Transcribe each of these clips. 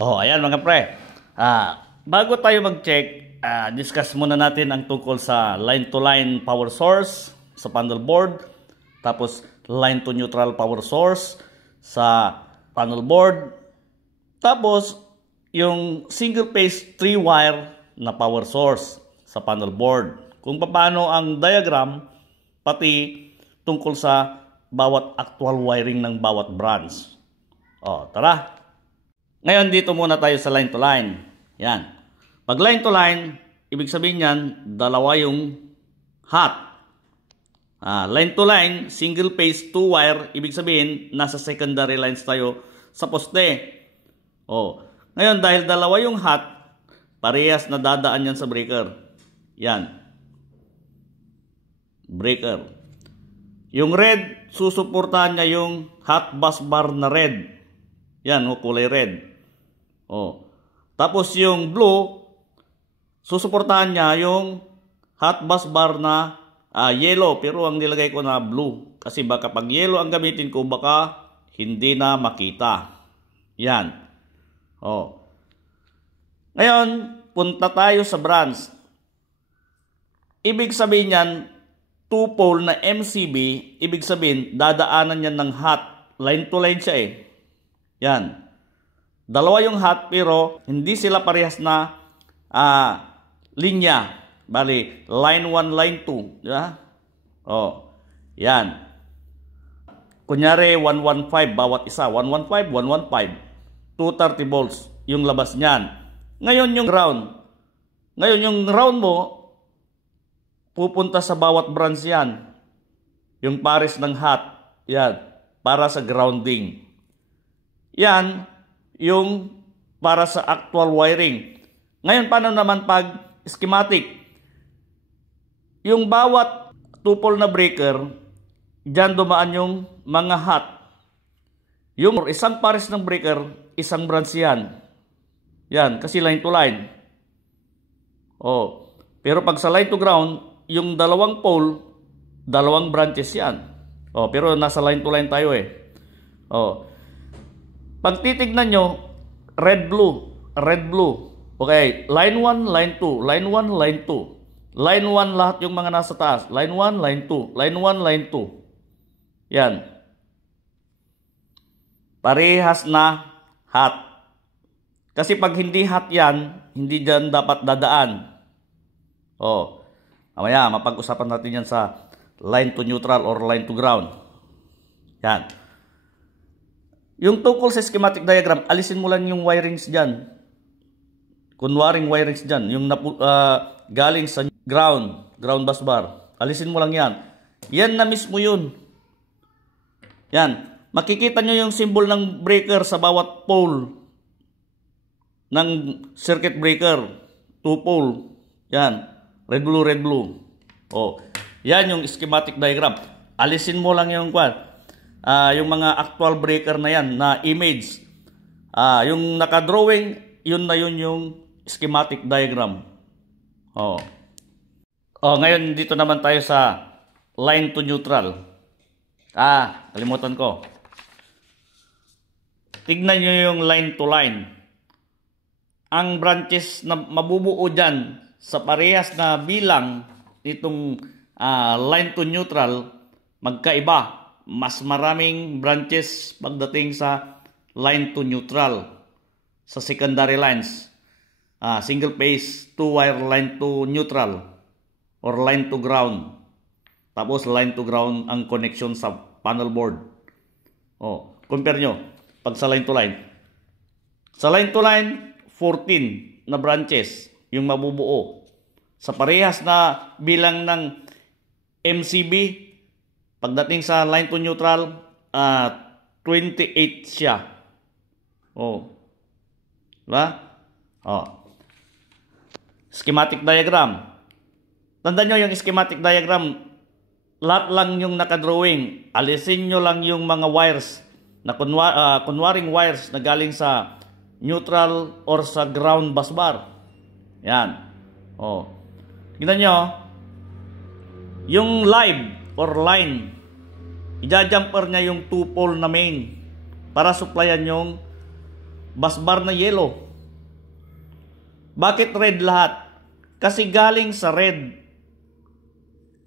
Oh, ayan mga pre. Bago tayo mag-check, discuss muna natin ang tungkol sa line-to-line power source sa panel board, tapos line-to-neutral power source sa panel board, tapos yung single-phase 3-wire na power source sa panel board. Kung paano ang diagram, pati tungkol sa bawat actual wiring ng bawat branch. Oh, tara! Ngayon, dito muna tayo sa line to line. Yan. Pag line to line, ibig sabihin yan, dalawa yung hot. Line to line, single phase 2 wire, ibig sabihin, nasa secondary lines tayo sa poste. Oh. Ngayon, dahil dalawa yung hot, parehas na dadaan yan sa breaker. Yan. Breaker. Yung red, susuportahan niya yung hot bus bar na red. Yan, kulay red. Oh. Tapos yung blue, susuportahan niya yung hot bus bar na yellow. Pero ang nilagay ko na blue. Kasi baka pag yellow ang gamitin ko, baka hindi na makita. Yan. Oh. Ngayon, punta tayo sa branch. Ibig sabihin yan, 2-pole na MCB, ibig sabihin, dadaanan yan ng hot. Line to line siya eh. Yan. Dalawa yung hot pero hindi sila parehas na linya. Bali, line 1, line 2. Diba? Oh, yan. Kunyari, 115 bawat isa. 115, 115. 230 volts yung labas niyan. Ngayon yung ground. Ngayon yung ground mo, pupunta sa bawat branch yan. Yung pares ng hot. Yan. Para sa grounding. Yan. Yung para sa actual wiring. Ngayon, paano naman pag schematic? Yung bawat 2-pole na breaker, dyan dumaan yung mga hot. Yung isang pares ng breaker, isang branch yan. Yan, kasi line to line. Oh. Pero pag sa line to ground, yung dalawang pole, dalawang branches yan. Oh, pero nasa line to line tayo eh. Oh. Pag titignan nyo, red, blue, red, blue. Okay, line 1, line 2, line 1, line 2. Line 1 lahat yung mga nasa taas. Line 1, line 2, line 1, line 2. Yan. Parehas na hot. Kasi pag hindi hot yan, hindi dyan dapat dadaan. Oh, mamaya mapag-usapan natin yan sa line to neutral or line to ground. Yan. Yung tungkol sa schematic diagram, alisin mo lang yung wirings dyan. Kunwaring wirings dyan. Yung galing sa ground bus bar. Alisin mo lang yan. Yan na mismo yun. Yan. Makikita nyo yung symbol ng breaker sa bawat pole ng circuit breaker. 2-pole. Yan. Red, blue, red, blue. Oh. Yan yung schematic diagram. Alisin mo lang yung yung mga actual breaker na yan, na image. Yung nakadrawing, yun na yun yung schematic diagram. Oh. Oh, ngayon dito naman tayo sa line to neutral. Kalimutan ko. Tignan nyo yung line to line. Ang branches na mabubuo dyan sa parehas na bilang itong line to neutral, magkaiba. Mas maraming branches pagdating sa line to neutral sa secondary lines. Single phase 2-wire line to neutral or line to ground. Tapos line to ground ang connection sa panel board. Oh, compare nyo pag sa line to line. Sa line to line, 14 na branches yung mabubuo. Sa parehas na bilang ng MCB, pagdating sa line to neutral, 28 siya. Oh. Diba? Oh. Schematic diagram. Tandaan nyo yung schematic diagram, lahat lang yung nakadrawing. Alisin nyo lang yung mga wires na kunwaring wires na galing sa neutral or sa ground bus bar. Yan. Oh. Tingnan nyo. Yung live or line, ija-jumper niya yung 2-pole na main para supplyan yung busbar na yellow. Bakit red lahat? Kasi galing sa red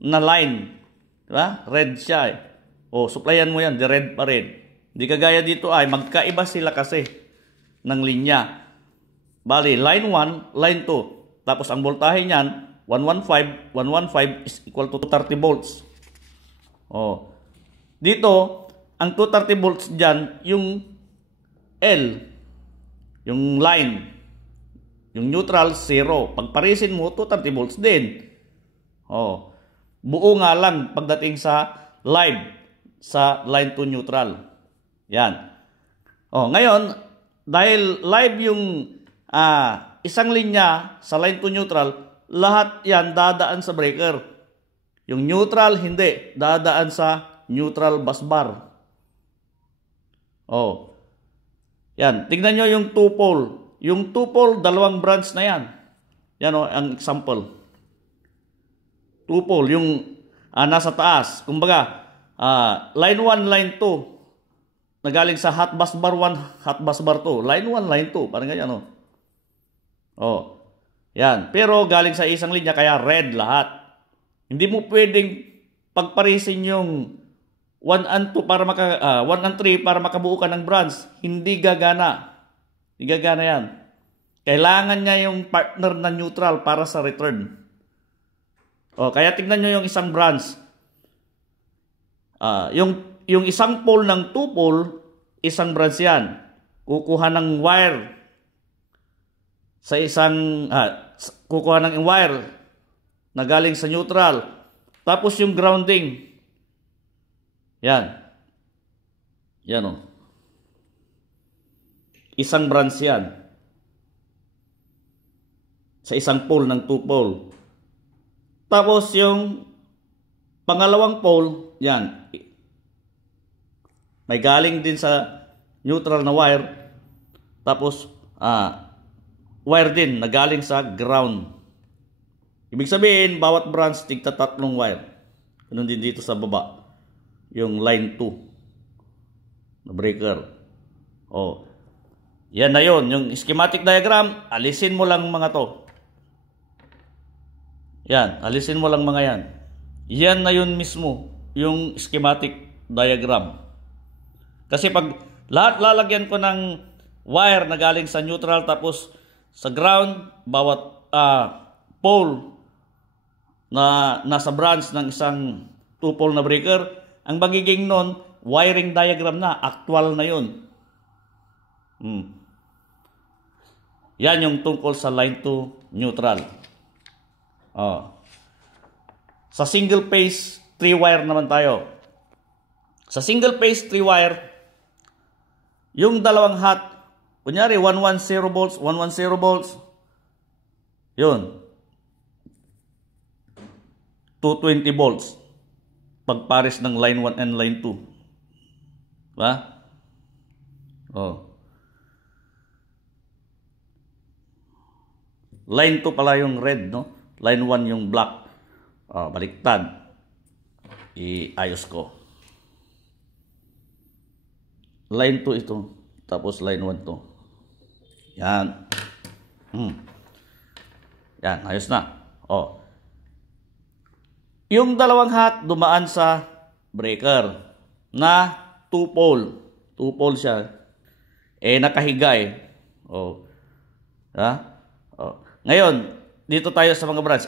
na line. Diba? Red siya eh. O, supplyan mo yan, the red pa rin. Di kagaya dito ay, magkaiba sila kasi ng linya. Bali, line 1, line 2. Tapos ang voltahe niyan, 115 is equal to 230 volts. Oh. Dito, ang 230 volts dyan, yung L, yung line, yung neutral, 0. Pagparisin mo, 230 volts din. Oh. Buo nga lang pagdating sa live, sa line to neutral. Yan. Oh, ngayon, dahil live yung isang linya sa line to neutral, lahat yan dadaan sa breaker. Yung neutral, hindi. Dadaan sa neutral busbar. Oh. Yan. Tignan nyo yung 2-pole. Yung 2-pole, dalawang branch na yan. Yan o, ang example. 2-pole, yung nasa taas. Kumbaga, line 1, line 2. Nagaling sa hot busbar 1, hot busbar 2. Line 1, line 2. Parang ganyan o. Oh. Yan. Pero galing sa isang linya, kaya red lahat. Hindi mo pwedeng pagparisin yung 1 and 2 para 1 and 3 para makabuo ka ng branch. Hindi gagana. Hindi gagana yan. Kailangan niya yung partner na neutral para sa return. O, kaya tignan nyo yung isang branch. Yung isang pole ng 2-pole, isang branch yan. Kukuha ng wire sa isang kukuha ng wire na galing sa neutral. Tapos yung grounding. Yan. Yan o. Isang branch yan. Sa isang pole ng 2-pole. Tapos yung pangalawang pole, yan. May galing din sa neutral na wire. Tapos, wire din na galing sa ground. Ibig sabihin, bawat branch tigta 3 wire. Ganun din dito sa baba. Yung line 2 na breaker. Oh. Yan na yun. Yung schematic diagram, alisin mo lang mga to. Yan. Alisin mo lang mga yan. Yan na yun mismo. Yung schematic diagram. Kasi pag lahat lalagyan ko ng wire na galing sa neutral tapos sa ground, bawat pole na nasa branch ng isang 2-pole na breaker, ang magiging nun, wiring diagram na, actual na yun. Yan yung tungkol sa line to neutral. Sa single phase 3 wire naman tayo. Sa single phase 3 wire, yung dalawang hot, kunyari 110 volts, 110 volts, yun, 220 volts, pagpares ng line 1 and line 2. Diba? Oh. Line 2 pala yung red, no? Line 1 yung black. Baliktad. Iayos ko. Line 2 ito. Tapos line 1 to. Yan. Yan, ayos na. Oh. Yung dalawang hot dumaan sa breaker na 2-pole. 2-pole siya. Nakahigay. Oh. Ha? Oh. Ngayon, dito tayo sa mga branch.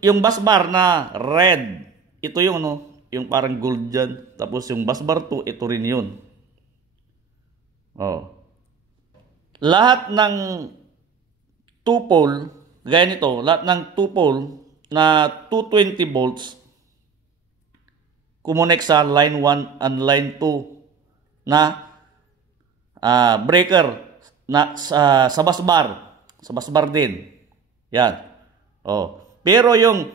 Yung busbar na red, ito yung yung parang gold dyan. Tapos yung busbar 2, ito rin yun. Oh. Lahat ng 2-pole, gaya nito, lahat ng 2-pole na 220 volts kumunek sa line 1 and line 2 na breaker na sa busbar. Sa busbar din. Yan. Oh. Pero yung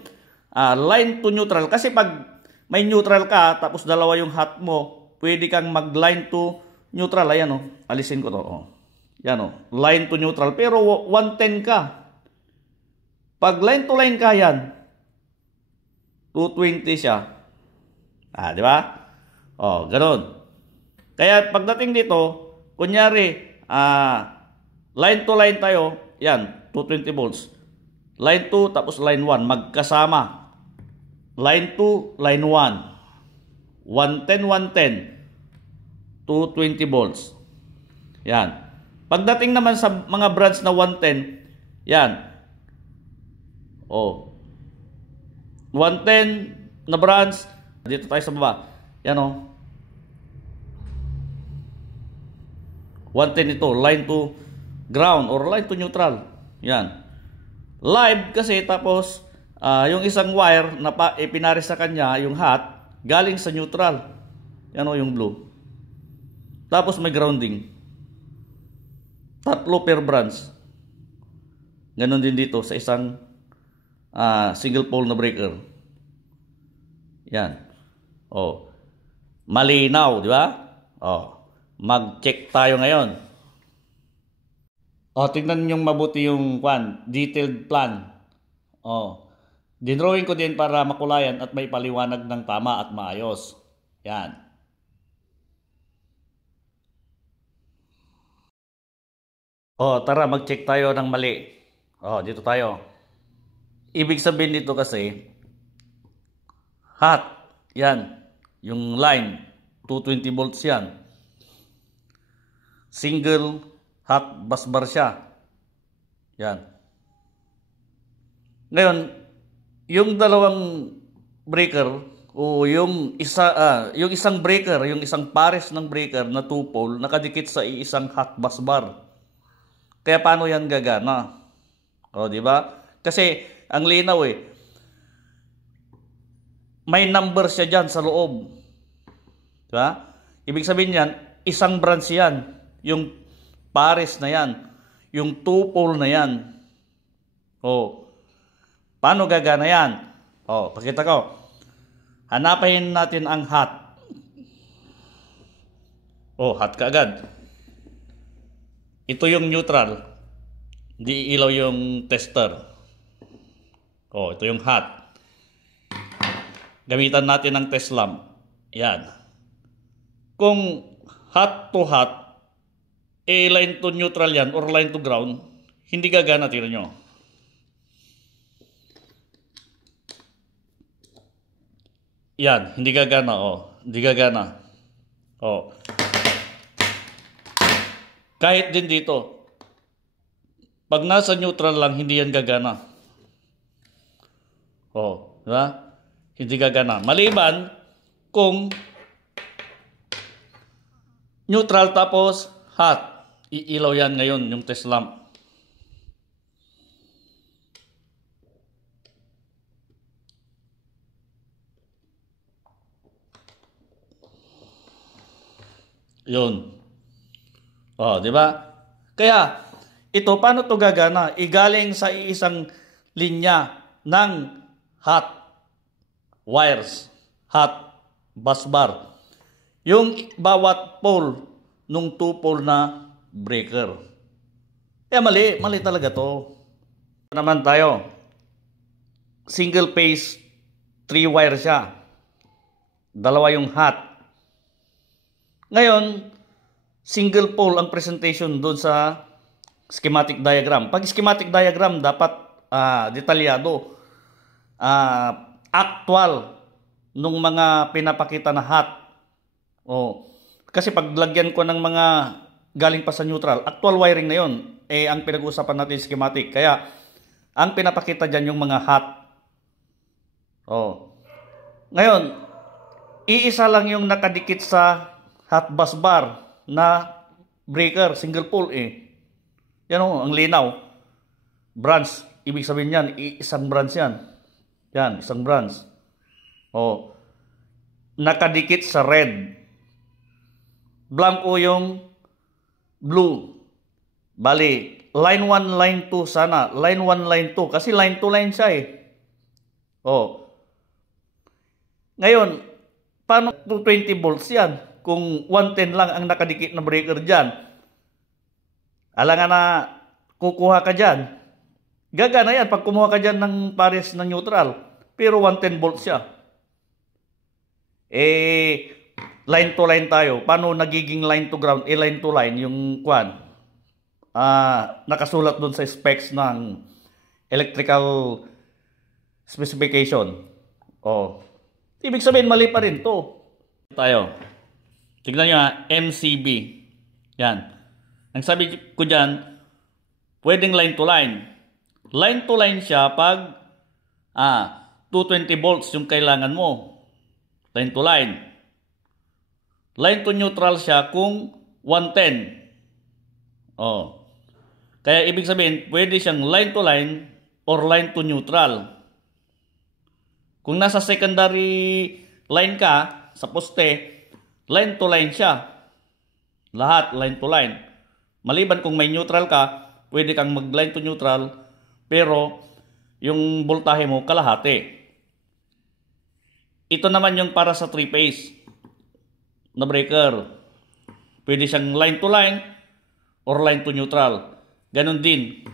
line to neutral, kasi pag may neutral ka, tapos dalawa yung hot mo, pwede kang mag-line to neutral. Ayan o. Alisin ko to. Oh. Yan o. Line to neutral. Pero 110 ka. Pag line to line ka yan, 220 siya. Di ba? Oh, ganun. Kaya pagdating dito, kunyari, line to line tayo, yan, 220 volts. Line 2 tapos line 1, magkasama. Line 2, line 1. 110, 110. 220 volts. Yan. Pagdating naman sa mga branch na 110, yan. 110 na branch. Dito tayo sa baba. Yan 110 ito. Line to ground or line to neutral. Yan. Live kasi tapos yung isang wire na ipinares sa kanya, yung hot, galing sa neutral. Yan yung blue. Tapos may grounding. 3 per branch. Ganon din dito sa isang single pole na breaker. Yan. Malinaw, di ba? Mag-check tayo ngayon. Tingnan niyo mabuti yung detailed plan. Dinrawing ko din para makulayan at may paliwanag ng tama at maayos. Yan. Tara, mag-check tayo ng mali. Dito tayo. Ibig sabihin dito kasi, hot, yan, yung line, 220 volts yan. Single hot bus bar siya. Yan. Ngayon, yung dalawang breaker, o yung isang breaker, yung isang pares ng breaker na 2 pole, nakadikit sa isang hot bus bar. Kaya paano yan gagana? Di ba? Kasi ang linaw may number siya dyan sa loob. Di ba? Ibig sabihin yan, isang branch yan. Yung pares na yan. Yung 2 pole na yan. Paano gagana yan? Pakita ko. Hanapin natin ang hot. Hot ka agad. Ito yung neutral. Di ilaw yung tester. Ito yung hot. Gamitan natin ng test lamp. Yan. Kung hot to hot, line to neutral yan or line to ground, hindi gagana, tira nyo. Yan, hindi gagana. Hindi gagana. Kahit din dito, pag nasa neutral lang, hindi yan gagana. Diba? Hindi gagana. Maliban kung neutral tapos hot. Iilaw yan ngayon, yung test lamp. Yun. Di ba? Kaya, ito, paano to gagana? Igaling sa isang linya ng hot wires, hot bus bar. Yung bawat pole nung 2 pole na breaker. Mali talaga to. Naman tayo. Single phase 3 wire siya. Dalawa yung hot. Ngayon, single pole ang presentation doon sa schematic diagram. Pag schematic diagram, dapat detalyado. Actual nung mga pinapakita na hot. Kasi pag lagyan ko ng mga galing pa sa neutral, actual wiring na yon, ang pinag-uusapan natin schematic. Kaya, ang pinapakita dyan yung mga hot. Ngayon, iisa lang yung nakadikit sa hot bus bar na breaker, single pole Yan ang linaw. Branch, ibig sabihin yan, isang branch yan. Yan, isang branch. Nakadikit sa red. Blanco yung blue. Bali, line 1, line 2 sana. Line 1, line 2. Kasi line to line siya Ngayon, paano 220 volts yan? Kung 110 lang ang nakadikit na breaker dyan, alangan na kukuha ka dyan. Gagana yan pag kumuha ka dyan ng pares ng neutral. Pero 110 volts siya. Line to line tayo. Paano nagiging line to ground? Line to line yung nakasulat doon sa specs ng electrical specification. Oh. Ibig sabihin, mali pa rin to. Tayo. Tignan nyo MCB. Yan. Ang sabi ko dyan, pwedeng line to line. Line to line siya pag 220 volts yung kailangan mo. Line to line. Line to neutral siya kung 110. Oh. Kaya ibig sabihin, pwede siyang line to line or line to neutral. Kung nasa secondary line ka, sa poste, line to line siya. Lahat line to line. Maliban kung may neutral ka, pwede kang mag-line to neutral, pero yung voltahe mo kalahati. Ito naman yung para sa 3-phase na breaker. Pwede siyang line to line or line to neutral. Ganon din.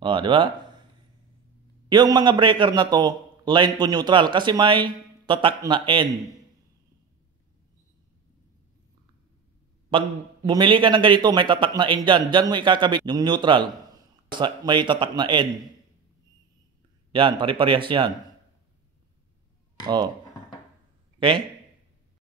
Di ba? Yung mga breaker na to, line to neutral kasi may tatak na N. Pag bumili ka ng ganito, may tatak na N dyan. Dyan mo ikakabit yung neutral. May tatak na N. Yan, pare-parehas yan. Okay?